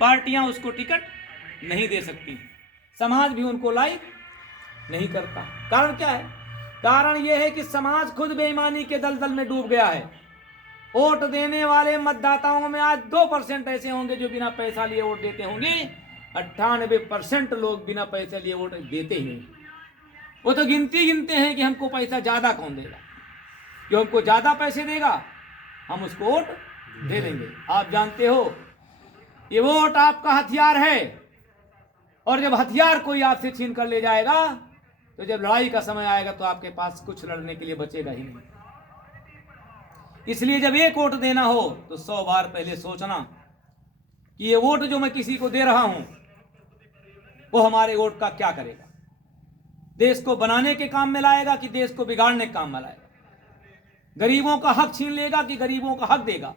पार्टियां उसको टिकट नहीं दे सकती, समाज भी उनको लाइक नहीं करता। कारण क्या है? कारण यह है कि समाज खुद बेईमानी के दलदल में डूब गया है। वोट देने वाले मतदाताओं में आज 2% ऐसे होंगे जो बिना पैसा लिए वोट देते होंगे। 98% लोग बिना पैसे लिए वोट देते ही नहीं। वो तो गिनते हैं कि हमको पैसा ज्यादा कौन देगा, जो हमको ज्यादा पैसे देगा हम उसको वोट दे देंगे। आप जानते हो ये वोट आपका हथियार है, और जब हथियार कोई आपसे छीन कर ले जाएगा तो जब लड़ाई का समय आएगा तो आपके पास कुछ लड़ने के लिए बचेगा ही नहीं। इसलिए जब एक वोट देना हो तो 100 बार पहले सोचना कि ये वोट जो मैं किसी को दे रहा हूं वो हमारे वोट का क्या करेगा, देश को बनाने के काम में लाएगा कि देश को बिगाड़ने के काम में लाएगा, गरीबों का हक छीन लेगा कि गरीबों का हक देगा।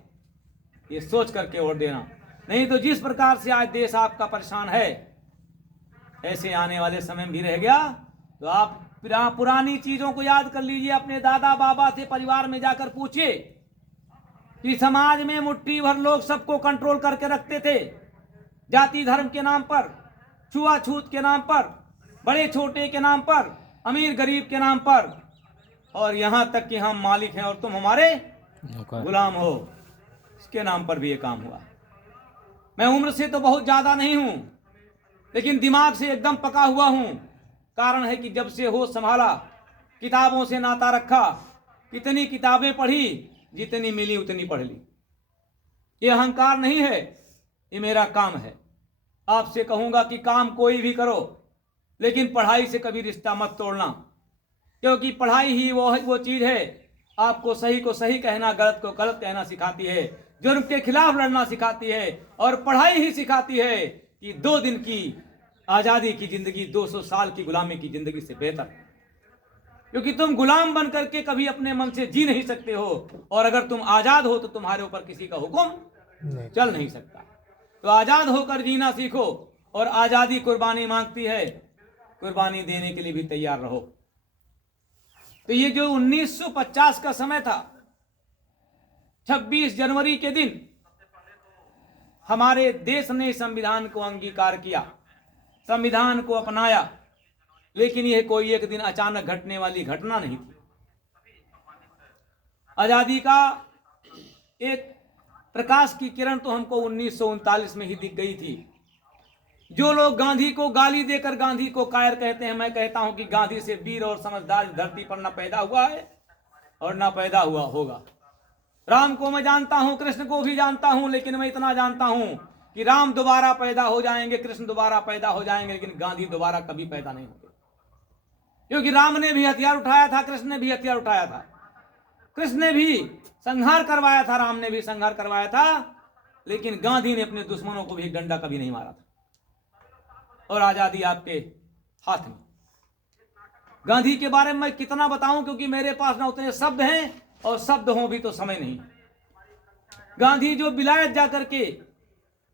ये सोच करके वोट देना। नहीं तो जिस प्रकार से आज देश आपका परेशान है, ऐसे आने वाले समय भी रह गया तो आप पुरानी चीजों को याद कर लीजिए। अपने दादा बाबा से परिवार में जाकर पूछिए कि समाज में मुट्ठी भर लोग सबको कंट्रोल करके रखते थे, जाति धर्म के नाम पर, छुआछूत के नाम पर, बड़े छोटे के नाम पर, अमीर गरीब के नाम पर, और यहां तक कि हम मालिक हैं और तुम हमारे गुलाम हो, इसके नाम पर भी ये काम हुआ। मैं उम्र से तो बहुत ज्यादा नहीं हूं, लेकिन दिमाग से एकदम पका हुआ हूं। कारण है कि जब से होश संभाला, किताबों से नाता रखा, कितनी किताबें पढ़ी, जितनी मिली उतनी पढ़ ली। ये अहंकार नहीं है, ये मेरा काम है। आपसे कहूंगा कि काम कोई भी करो, लेकिन पढ़ाई से कभी रिश्ता मत तोड़ना, क्योंकि पढ़ाई ही वो चीज है आपको सही को सही कहना, गलत को गलत कहना सिखाती है, जुर्म के खिलाफ लड़ना सिखाती है, और पढ़ाई ही सिखाती है कि 2 दिन की आजादी की जिंदगी 200 साल की गुलामी की जिंदगी से बेहतर, क्योंकि तुम गुलाम बन करके कभी अपने मन से जी नहीं सकते हो, और अगर तुम आजाद हो तो तुम्हारे ऊपर किसी का हुक्म चल नहीं सकता। तो आजाद होकर जीना सीखो, और आजादी कुर्बानी मांगती है, कुर्बानी देने के लिए भी तैयार रहो। तो ये जो 1950 का समय था, 26 जनवरी के दिन हमारे देश ने संविधान को अंगीकार किया, संविधान को अपनाया, लेकिन यह कोई एक दिन अचानक घटने वाली घटना नहीं थी। आजादी का एक प्रकाश की किरण तो हमको 1939 में ही दिख गई थी। जो लोग गांधी को गाली देकर गांधी को कायर कहते हैं, मैं कहता हूं कि गांधी से वीर और समझदार धरती पर न पैदा हुआ है और न पैदा हुआ होगा। राम को मैं जानता हूं, कृष्ण को भी जानता हूं, लेकिन मैं इतना जानता हूं कि राम दोबारा पैदा हो जाएंगे, कृष्ण दोबारा पैदा हो जाएंगे, लेकिन गांधी दोबारा कभी पैदा नहीं होंगे। क्योंकि राम ने भी हथियार उठाया था, कृष्ण ने भी हथियार उठाया था, कृष्ण ने भी संहार करवाया था, राम ने भी संहार करवाया था, लेकिन गांधी ने अपने दुश्मनों को भी एक डंडा कभी नहीं मारा था। और आजादी आपके हाथ में। गांधी के बारे में मैं कितना बताऊं, क्योंकि मेरे पास ना उतने शब्द हैं, और शब्द हों भी तो समय नहीं। गांधी जो विलायत जाकर के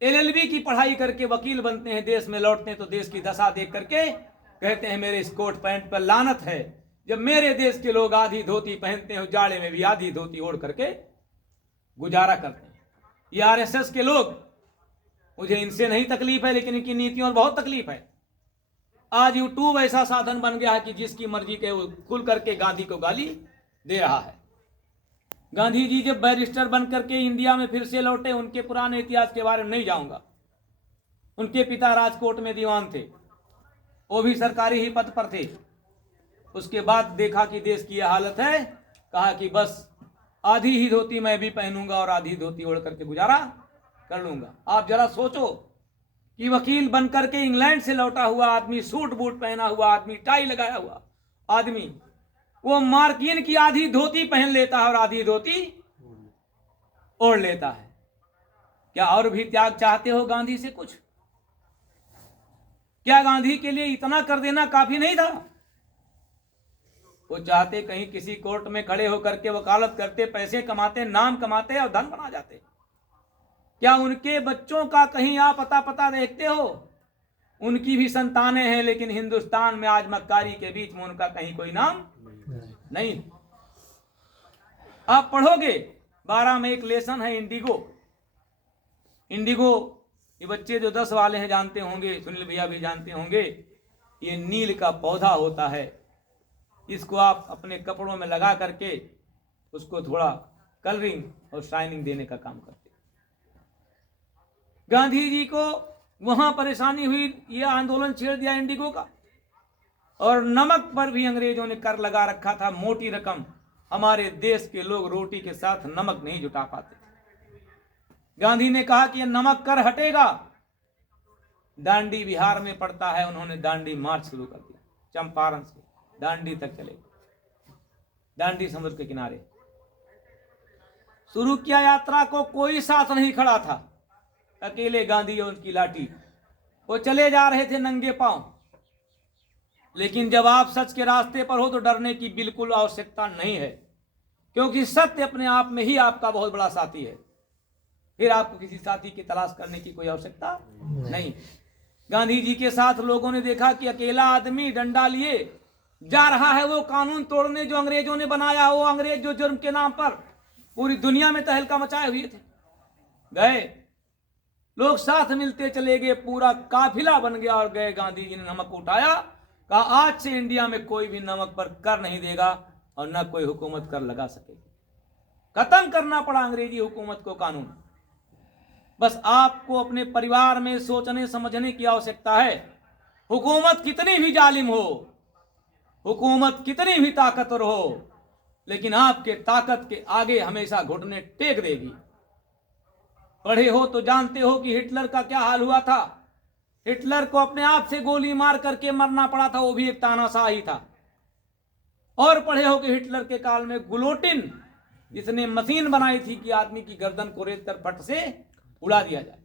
LLB की पढ़ाई करके वकील बनते हैं, देश में लौटते हैं तो देश की दशा देख करके कहते हैं मेरे इस कोट पैंट पर लानत है, जब मेरे देश के लोग आधी धोती पहनते हैं, जाड़े में भी आधी धोती ओढ़ करके गुजारा करते हैं। ये RSS के लोग, मुझे इनसे नहीं तकलीफ है, लेकिन इनकी नीतियों में बहुत तकलीफ है। आज YouTube ऐसा साधन बन गया है कि जिसकी मर्जी के वो खुल करके गांधी को गाली दे रहा है। गांधी जी जब बैरिस्टर बन करके इंडिया में फिर से लौटे, उनके पुराने इतिहास के बारे में नहीं जाऊंगा। उनके पिता राजकोट में दीवान थे, वो भी सरकारी ही पद पर थे। उसके बाद देखा कि देश की यह हालत है, कहा कि बस आधी ही धोती मैं भी पहनूंगा और आधी धोती ओढ़ करके गुजारा कर लूंगा। आप जरा सोचो कि वकील बनकर के इंग्लैंड से लौटा हुआ आदमी, सूट बूट पहना हुआ आदमी, टाई लगाया हुआ आदमी, वो मार्किन की आधी धोती पहन लेता है और आधी धोती ओढ़ लेता है। क्या और भी त्याग चाहते हो गांधी से कुछ? क्या गांधी के लिए इतना कर देना काफी नहीं था? वो चाहते कहीं किसी कोर्ट में खड़े होकर के वकालत करते, पैसे कमाते, नाम कमाते और धन बना जाते। क्या उनके बच्चों का कहीं आप पता देखते हो? उनकी भी संतानें हैं, लेकिन हिंदुस्तान में आज मक्कारी के बीच में उनका कहीं कोई नाम नहीं। आप पढ़ोगे 12 में एक लेसन है इंडिगो। इंडिगो ये बच्चे जो 10 वाले हैं जानते होंगे, सुनील भैया भी जानते होंगे, ये नील का पौधा होता है। इसको आप अपने कपड़ों में लगा करके उसको थोड़ा कलरिंग और शाइनिंग देने का काम करते। गांधी जी को वहां परेशानी हुई, ये आंदोलन छेड़ दिया इंडिगो का, और नमक पर भी अंग्रेजों ने कर लगा रखा था, मोटी रकम। हमारे देश के लोग रोटी के साथ नमक नहीं जुटा पाते। गांधी ने कहा कि यह नमक कर हटेगा। दांडी बिहार में पड़ता है, उन्होंने दांडी मार्च शुरू कर दिया, चंपारण से दांडी तक चले, दांडी समुद्र के किनारे शुरू किया यात्रा को। कोई साथ नहीं खड़ा था, अकेले गांधी और उनकी लाठी। वो चले जा रहे थे नंगे पांव। लेकिन जब आप सच के रास्ते पर हो तो डरने की बिल्कुल आवश्यकता नहीं है, क्योंकि सत्य अपने आप में ही आपका बहुत बड़ा साथी है। फिर आपको किसी साथी की तलाश करने की कोई आवश्यकता नहीं। गांधी जी के साथ लोगों ने देखा कि अकेला आदमी डंडा लिए जा रहा है वो कानून तोड़ने जो अंग्रेजों ने बनाया। वो अंग्रेज जो जुर्म के नाम पर पूरी दुनिया में तहलका मचाए हुए थे, गए लोग साथ मिलते चले गए, पूरा काफिला बन गया और गए। गांधी जी ने नमक उठाया, कहा आज से इंडिया में कोई भी नमक पर कर नहीं देगा और न कोई हुकूमत कर लगा सकेगी। खत्म करना पड़ा अंग्रेजी हुकूमत को, कानून। बस आपको अपने परिवार में सोचने समझने की आवश्यकता है। हुकूमत कितनी भी जालिम हो, हुकूमत कितनी भी ताकतवर हो, लेकिन आपके ताकत के आगे हमेशा घुटने टेक देगी। पढ़े हो तो जानते हो कि हिटलर का क्या हाल हुआ था। हिटलर को अपने आप से गोली मार करके मरना पड़ा था, वो भी एक तानाशाह ही था। और पढ़े हो कि हिटलर के काल में गुलोटिन, जिसने मशीन बनाई थी कि आदमी की गर्दन को रेत कर फट से उड़ा दिया जाए,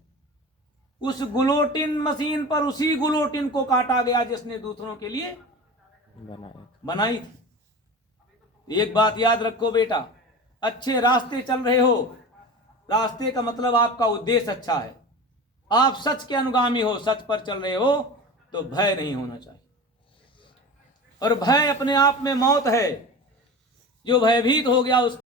उस गुलोटिन मशीन पर उसी गुलोटिन को काटा गया जिसने दूसरों के लिए बनाई थी। एक बात याद रखो बेटा, अच्छे रास्ते चल रहे हो, रास्ते का मतलब आपका उद्देश्य अच्छा है, आप सच के अनुगामी हो, सच पर चल रहे हो, तो भय नहीं होना चाहिए। और भय अपने आप में मौत है। जो भयभीत हो गया उस